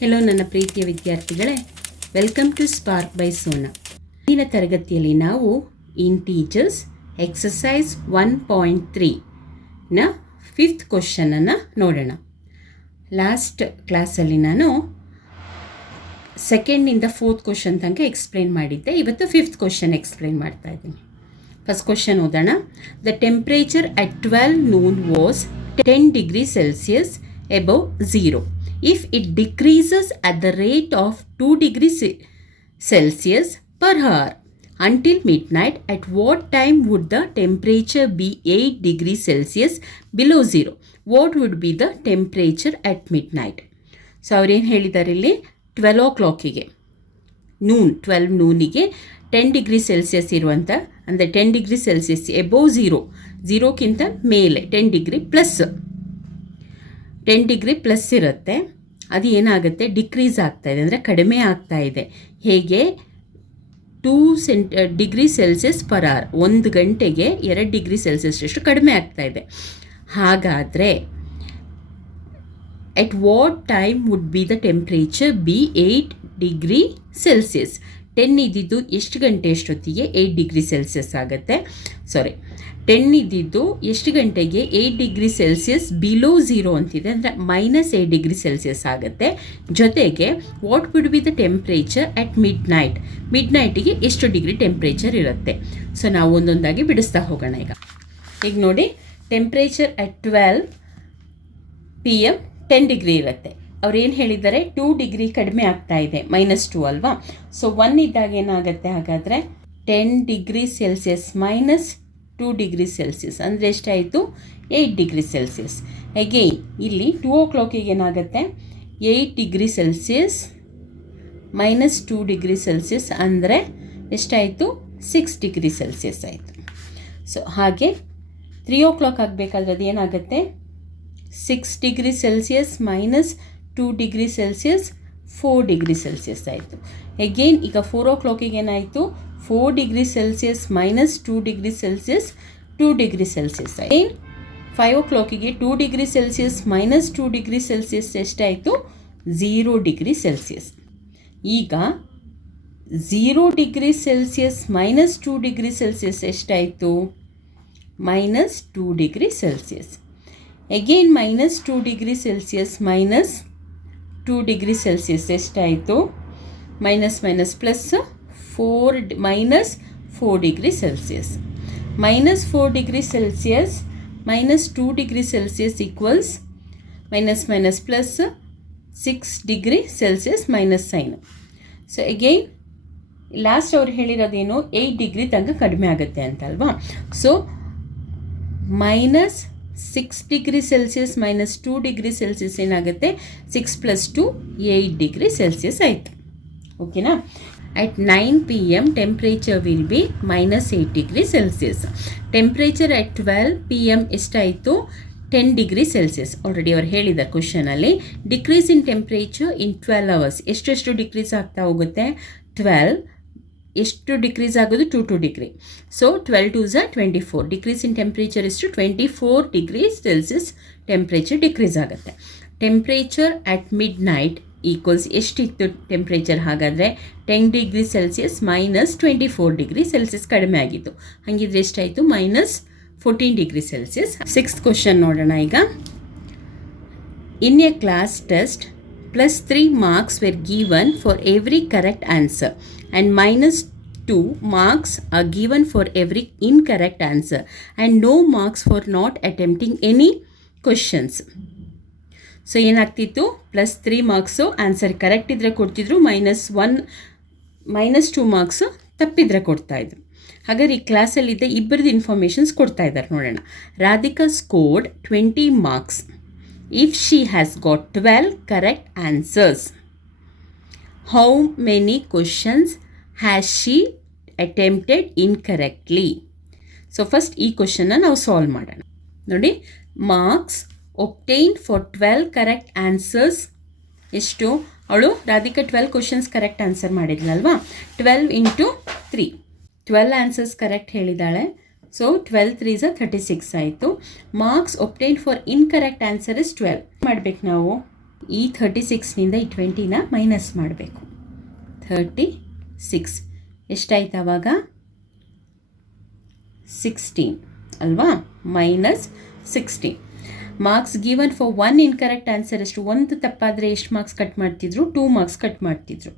Hello ನನ್ನ ಪ್ರೀತಿಯ ವಿದ್ಯಾರ್ಥಿಗಳೇ, welcome to Spark by Sona. ಇಂದಿನ ತರಗತಿಯಲ್ಲಿ ನಾವು ಇಂಟೀಜರ್ಸ್ ಎಕ್ಸಸೈಸ್ 1.3ನ 5th ಕ್ವಶನನ್ನು ನೋಡೋಣ. ಲಾಸ್ಟ್ ಕ್ಲಾಸಲ್ಲಿ ನಾನು 2nd 4th ಕ್ವಶನ್ ತನಕ ಎಕ್ಸ್ಪ್ಲೇನ್ ಮಾಡಿದ್ದೆ. ಇವತ್ತು 5th ಕ್ವಶನ್ ಎಕ್ಸ್ಪ್ಲೇನ್ ಮಾಡ್ತಾ ಇದ್ದೀನಿ. ಫಸ್ಟ್ ಕ್ವಶನ್ ಓದೋಣ. The temperature at 12 noon was 10 degrees Celsius above 0. If it decreases at the rate of 2 degrees Celsius per hour until midnight, at what time would the temperature be 8 degrees Celsius below 0? What would be the temperature at midnight? So ಅವ್ರೇನು ಹೇಳಿದ್ದಾರೆ ಇಲ್ಲಿ, 12 o'clockಗೆ ನೂನ್ 12 noonಗೆ 10 degree Celsius ಇರುವಂಥ, ಅಂದರೆ 10 degree Celsius above 0ಕ್ಕಿಂತ ಮೇಲೆ 10 degree plus ಇರುತ್ತೆ. ಅದು ಏನಾಗುತ್ತೆ, decrease ಆಗ್ತಾಯಿದೆ, ಅಂದರೆ ಕಡಿಮೆ ಆಗ್ತಾ ಇದೆ. ಹೇಗೆ? 2 ಡಿಗ್ರಿ ಸೆಲ್ಸಿಯಸ್ ಪರ್ ಅವರ್, 1 ಗಂಟೆಗೆ 2 ಡಿಗ್ರಿ ಸೆಲ್ಸಿಯಸ್ ಅಷ್ಟು ಕಡಿಮೆ ಆಗ್ತಾ ಇದೆ. ಹಾಗಾದರೆ at what time wood be the temperature B 8 degree Celsius? 10 ಇದ್ದಿದ್ದು ಎಷ್ಟು ಗಂಟೆ ಎಷ್ಟೊತ್ತಿಗೆ 8 ಡಿಗ್ರಿ ಸೆಲ್ಸಿಯಸ್ ಆಗುತ್ತೆ. 10 ಇದ್ದಿದ್ದು ಎಷ್ಟು ಗಂಟೆಗೆ 8 ಡಿಗ್ರಿ ಸೆಲ್ಸಿಯಸ್ ಬಿಲೋ 0 ಅಂತಿದೆ, ಅಂದರೆ -8 ಡಿಗ್ರಿ ಸೆಲ್ಸಿಯಸ್ ಆಗುತ್ತೆ. ಜೊತೆಗೆ what would be the temperature at ಮಿಡ್ನೈಟಿಗೆ ಎಷ್ಟು ಡಿಗ್ರಿ ಟೆಂಪ್ರೇಚರ್ ಇರುತ್ತೆ. ಸೊ ನಾವು ಒಂದೊಂದಾಗಿ ಬಿಡಿಸ್ತಾ ಹೋಗೋಣ. ಈಗ ನೋಡಿ, ಟೆಂಪ್ರೇಚರ್ ಅಟ್ 12 PM 10 ಡಿಗ್ರಿ ಇರುತ್ತೆ. ಅವ್ರು ಏನು ಹೇಳಿದ್ದಾರೆ, 2 ಡಿಗ್ರಿ ಕಡಿಮೆ ಆಗ್ತಾ ಇದೆ, -2 ಅಲ್ವಾ. ಸೊ 1 ಇದ್ದಾಗ ಏನಾಗುತ್ತೆ, ಹಾಗಾದರೆ 10 ಡಿಗ್ರಿ ಸೆಲ್ಸಿಯಸ್ -2 ಡಿಗ್ರಿ ಸೆಲ್ಸಿಯಸ್ ಅಂದರೆ ಎಷ್ಟಾಯಿತು, 8 ಡಿಗ್ರಿ ಸೆಲ್ಸಿಯಸ್. ಅಗೈನ್ ಇಲ್ಲಿ 2 o'clockಗೆ ಏನಾಗುತ್ತೆ, 8 ಡಿಗ್ರಿ ಸೆಲ್ಸಿಯಸ್ -2 ಡಿಗ್ರಿ ಸೆಲ್ಸಿಯಸ್ ಅಂದರೆ ಎಷ್ಟಾಯಿತು, 6 ಡಿಗ್ರಿ ಸೆಲ್ಸಿಯಸ್ ಆಯಿತು. ಸೊ ಹಾಗೆ 3 o'clock ಆಗಬೇಕಾದ್ರೆ ಅದು ಏನಾಗುತ್ತೆ, 6 degree Celsius -2 degree Celsius 4 degree Celsius ಆಯಿತು. ಅಗೇನ್ ಈಗ 4 o'clockಗೆ ಏನಾಯಿತು, 4 degree Celsius -2 degree Celsius 2 degree Celsius ಆಯಿತು. ಅಗೇನ್ 5 o'clockಗೆ 2 ಡಿಗ್ರಿ ಸೆಲ್ಸಿಯಸ್ -2 ಡಿಗ್ರಿ ಸೆಲ್ಸಿಯಸ್ ಎಷ್ಟಾಯಿತು, 0 ಡಿಗ್ರಿ ಸೆಲ್ಸಿಯಸ್. ಈಗ 0 ಡಿಗ್ರಿ ಸೆಲ್ಸಿಯಸ್ -2 ಡಿಗ್ರಿ ಸೆಲ್ಸಿಯಸ್ ಎಷ್ಟಾಯಿತು, -2 degree Celsius. Again -2 degree Celsius -2 degree Celsius ಎಷ್ಟಾಯಿತು, -4 degree Celsius. -4 degree Celsius -2 degree Celsius equals +6 degree Celsius -9. So again last ಅವ್ರು ಹೇಳಿರೋದೇನು, 8 degree ತನಕ ಕಡಿಮೆ ಆಗುತ್ತೆ ಅಂತಲ್ವಾ. So -6 degree Celsius -2 degree Celsius ಏನಾಗುತ್ತೆ, 6 + 2 8 ಡಿಗ್ರಿ ಸೆಲ್ಸಿಯಸ್ ಆಯಿತು. ಓಕೆನಾ. At 9 PM temperature will be -8 degree Celsius. Temperature at 12 PM ಎಷ್ಟಾಯಿತು, 10 ಡಿಗ್ರಿ ಸೆಲ್ಸಿಯಸ್. ಆಲ್ರೆಡಿ ಅವ್ರು ಹೇಳಿದ್ದಾರೆ ಕ್ವಶನಲ್ಲಿ. Decrease in temperature in 12 hours ಎಷ್ಟು ಡಿಕ್ರೀಸ್ ಆಗ್ತಾ ಹೋಗುತ್ತೆ, 12 ಎಷ್ಟು ಡಿಕ್ರೀಸ್ ಆಗೋದು, 2 degree. So 12 2s are 24. Decrease in temperature ಎಷ್ಟು, 24 ಡಿಗ್ರಿ ಸೆಲ್ಸಿಯಸ್ ಟೆಂಪ್ರೇಚರ್ ಡಿಕ್ರೀಸ್ ಆಗುತ್ತೆ. ಟೆಂಪ್ರೇಚರ್ ಅಟ್ ಮಿಡ್ನೈಟ್ ಈಕ್ವಲ್ಸ್ ಎಷ್ಟಿತ್ತು ಟೆಂಪ್ರೇಚರ್, ಹಾಗಾದರೆ 10 ಡಿಗ್ರಿ ಸೆಲ್ಸಿಯಸ್ -24 ಡಿಗ್ರಿ ಸೆಲ್ಸಿಯಸ್ ಕಡಿಮೆ ಆಗಿತ್ತು. ಹಾಗಿದ್ರೆ ಎಷ್ಟಾಯಿತು, -14 ಡಿಗ್ರಿ ಸೆಲ್ಸಿಯಸ್. 6th ಕ್ವಶನ್ ನೋಡೋಣ ಈಗ. In a class test +3 marks were given for every correct answer and -2 marks are given for every incorrect answer and no marks for not attempting any questions. So ಏನಾಗ್ತಿತ್ತು, +3 marks answer correct ಇದ್ದರೆ ಕೊಡ್ತಿದ್ರು, -2 marks ತಪ್ಪಿದ್ರೆ ಕೊಡ್ತಾಯಿದ್ರು. ಹಾಗಾದ್ರೆ ಈ ಕ್ಲಾಸಲ್ಲಿದ್ದ ಇಬ್ಬರದ್ದು informations ಕೊಡ್ತಾ ಇದ್ದಾರೆ, ನೋಡೋಣ. Radhika scored 20 marks if she has got 12 correct answers. How many questions has she attempted incorrectly? So first ಈ ಕ್ವಶನ್ನ ನಾವು ಸಾಲ್ವ್ ಮಾಡೋಣ. ನೋಡಿ, marks obtain for 12 correct answers ಎಷ್ಟು, ಅವಳು ರಾಧಿಕಾ 12 ಕ್ವಶನ್ಸ್ ಕರೆಕ್ಟ್ ಆನ್ಸರ್ ಮಾಡಿದ್ಲಲ್ವಾ. 12 × 3 12 ಆನ್ಸರ್ಸ್ ಕರೆಕ್ಟ್ ಹೇಳಿದ್ದಾಳೆ. ಸೊ 12 3s are 36 ಆಯಿತು. Marks obtain for incorrect answer is 12. ಮಾಡಬೇಕು ನಾವು ಈ 36ನಿಂದ ಈ 20ನ ಮೈನಸ್ ಮಾಡಬೇಕು. 36 ಎಷ್ಟಾಯ್ತು ಆವಾಗ? 16 ಅಲ್ವಾ? Minus 16. Marks given for 1 incorrect answer ಎಷ್ಟು? ಒಂದು ತಪ್ಪಾದರೆ ಎಷ್ಟು ಮಾರ್ಕ್ಸ್ ಕಟ್ ಮಾಡ್ತಿದ್ರು? 2 ಮಾರ್ಕ್ಸ್ ಕಟ್ ಮಾಡ್ತಿದ್ರು.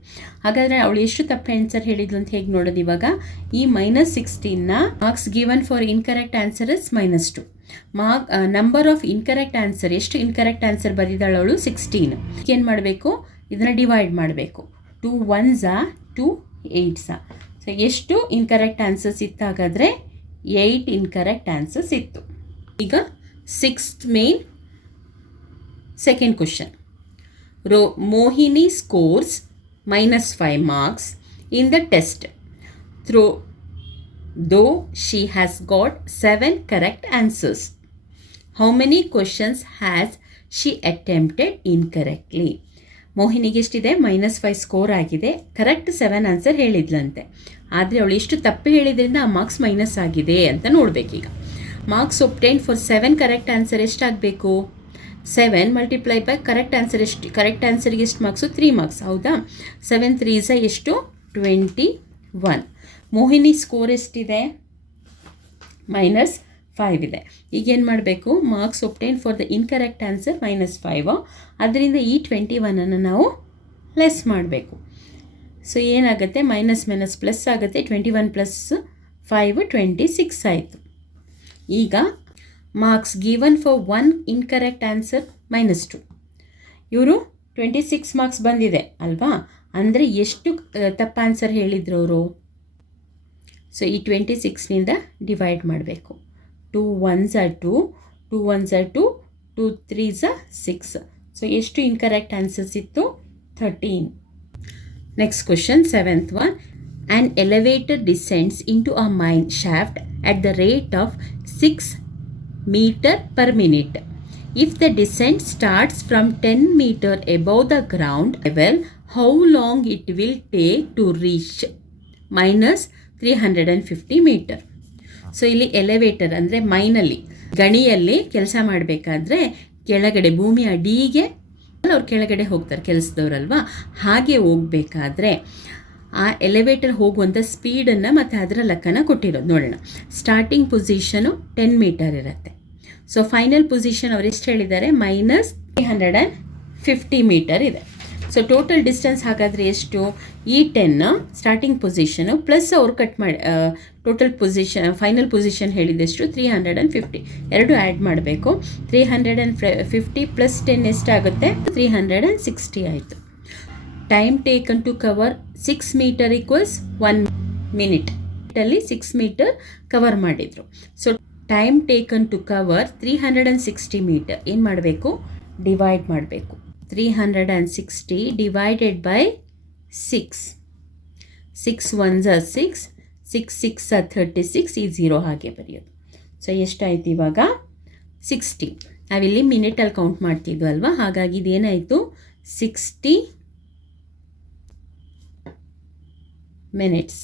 ಹಾಗಾದರೆ ಅವಳು ಎಷ್ಟು ತಪ್ಪು ಆನ್ಸರ್ ಹೇಳಿದ್ಲು ಅಂತ ಹೇಗೆ ನೋಡೋದು ಇವಾಗ? ಈ ಮೈನಸ್ 16ನ marks given for incorrect answer is -2. Number of incorrect answer, ಎಷ್ಟು ಇನ್ಕರೆಕ್ಟ್ ಆನ್ಸರ್ ಬರೆದಿದ್ದಾಳು ಅವಳು? 16. ಏನು ಮಾಡಬೇಕು? ಇದನ್ನು ಡಿವೈಡ್ ಮಾಡಬೇಕು. 2 1s 2 8s. ಸೊ ಎಷ್ಟು ಇನ್ಕರೆಕ್ಟ್ ಆನ್ಸರ್ಸ್ ಇತ್ತು ಹಾಗಾದರೆ? 8 ಇನ್ಕರೆಕ್ಟ್ ಆನ್ಸರ್ಸ್ ಇತ್ತು. ಈಗ 6th main second question. Mohini scores -5 marks in the test though she has got 7 correct answers. How many questions has she attempted incorrectly? ಮೋಹಿನಿಗೆ ಎಷ್ಟಿದೆ? -5 score ಆಗಿದೆ. Correct 7 answer ಹೇಳಿದ್ಲಂತೆ. ಆದರೆ ಅವಳು ಎಷ್ಟು ತಪ್ಪು ಹೇಳಿದ್ರಿಂದ ಆ ಮಾರ್ಕ್ಸ್ ಮೈನಸ್ ಆಗಿದೆ ಅಂತ ನೋಡಬೇಕೀಗ. Marks obtain for 7 correct answer ಎಷ್ಟಾಗಬೇಕು? 7 ಮಲ್ಟಿಪ್ಲೈ ಬೈ ಕರೆಕ್ಟ್ ಆನ್ಸರ್ ಎಷ್ಟು? ಕರೆಕ್ಟ್ ಆನ್ಸರ್ಗೆ ಎಷ್ಟು ಮಾರ್ಕ್ಸು? 3 ಮಾರ್ಕ್ಸ್. ಹೌದಾ? 7 3s ಎಷ್ಟು? 21. ಮೋಹಿನಿ ಸ್ಕೋರ್ ಎಷ್ಟಿದೆ? -5 ಇದೆ. ಈಗೇನು ಮಾಡಬೇಕು? Marks obtain for the incorrect answer -5. ಅದರಿಂದ ಈ 21ಅನ್ನು ನಾವು ಲೆಸ್ ಮಾಡಬೇಕು. ಸೊ ಏನಾಗುತ್ತೆ? ಮೈನಸ್ ಪ್ಲಸ್ ಆಗುತ್ತೆ. 21 + 5 26 ಆಯಿತು. ಈಗ marks given for 1 incorrect answer -2. ಇವರು 26 ಮಾರ್ಕ್ಸ್ ಬಂದಿದೆ ಅಲ್ವಾ? ಅಂದರೆ ಎಷ್ಟು ತಪ್ಪು ಆನ್ಸರ್ ಹೇಳಿದ್ರು ಅವರು? ಸೊ ಈ 26ನಿಂದ ಡಿವೈಡ್ ಮಾಡಬೇಕು. 2 1s 2, 2 1s 2, 2 3s 6. ಸೊ ಎಷ್ಟು ಇನ್ಕರೆಕ್ಟ್ ಆನ್ಸರ್ಸ್ ಇತ್ತು? 13. Next question 7th one. An elevator descends into a mine shaft at the rate of 6 meter per minute. If the descent starts from 10 meter above the ground level, how long it will take to reach -350 meter? So ಇಲ್ಲಿ elevator ಅಂದರೆ ಮೈನಲ್ಲಿ, ಗಣಿಯಲ್ಲಿ ಕೆಲಸ ಮಾಡಬೇಕಾದ್ರೆ ಕೆಳಗಡೆ ಭೂಮಿ ಅಡಿಗೆ ಅವ್ರು ಕೆಳಗಡೆ ಹೋಗ್ತಾರೆ ಕೆಲಸದವ್ರಲ್ವಾ? ಹಾಗೆ ಹೋಗಬೇಕಾದ್ರೆ ಆ ಎಲಿವೇಟರ್ ಹೋಗುವಂಥ ಸ್ಪೀಡನ್ನು ಮತ್ತು ಅದರ ಲೆಕ್ಕನ ಕೊಟ್ಟಿರೋದು ನೋಡೋಣ. ಸ್ಟಾರ್ಟಿಂಗ್ ಪೊಸಿಷನು 10 ಮೀಟರ್ ಇರುತ್ತೆ. ಸೊ ಫೈನಲ್ ಪೊಸಿಷನ್ ಅವ್ರು ಎಷ್ಟು ಹೇಳಿದ್ದಾರೆ? -350 ಮೀಟರ್ ಇದೆ. ಸೊ ಟೋಟಲ್ ಡಿಸ್ಟೆನ್ಸ್ ಹಾಗಾದರೆ ಎಷ್ಟು? ಈ 10 ಸ್ಟಾರ್ಟಿಂಗ್ ಪೊಸಿಷನು ಪ್ಲಸ್ ಅವ್ರು ಕಟ್ ಮಾಡಿ ಟೋಟಲ್ ಪೊಸಿಷನ್ ಫೈನಲ್ ಪೊಸಿಷನ್ ಹೇಳಿದೆಷ್ಟು? 350. ಎರಡು ಆ್ಯಡ್ ಮಾಡಬೇಕು. 350 + 10 ಎಷ್ಟಾಗುತ್ತೆ? 360 ಆಯಿತು. Time taken to cover 6 metre = 1 minute. ಅಲ್ಲಿ 6 ಮೀಟರ್ ಕವರ್ ಮಾಡಿದರು. So time taken to cover 360 metre ಏನು ಮಾಡಬೇಕು? ಡಿವೈಡ್ ಮಾಡಬೇಕು. 360 ಡಿವೈಡೆಡ್ ಬೈ 6. 6 1s 6, 6 6 36, ಈ 0 ಹಾಗೆ ಬರೆಯೋದು. ಸೊ ಎಷ್ಟಾಯಿತು ಇವಾಗ? 60. ನಾವಿಲ್ಲಿ ಮಿನಿಟಲ್ಲಿ ಕೌಂಟ್ ಮಾಡ್ತಿದ್ವು ಅಲ್ವಾ? ಹಾಗಾಗಿ ಇದೇನಾಯಿತು? 60 minutes.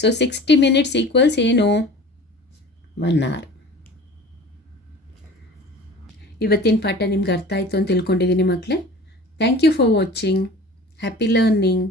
ಸೊ 60 minutes ಈಕ್ವಲ್ಸ್ ಏನು? 1 hour. ಇವತ್ತಿನ ಪಾಠ ನಿಮ್ಗೆ ಅರ್ಥ ಆಯಿತು ಅಂತ ತಿಳ್ಕೊಂಡಿದ್ದೀನಿ ಮಕ್ಕಳೇ. Thank you for watching. Happy learning.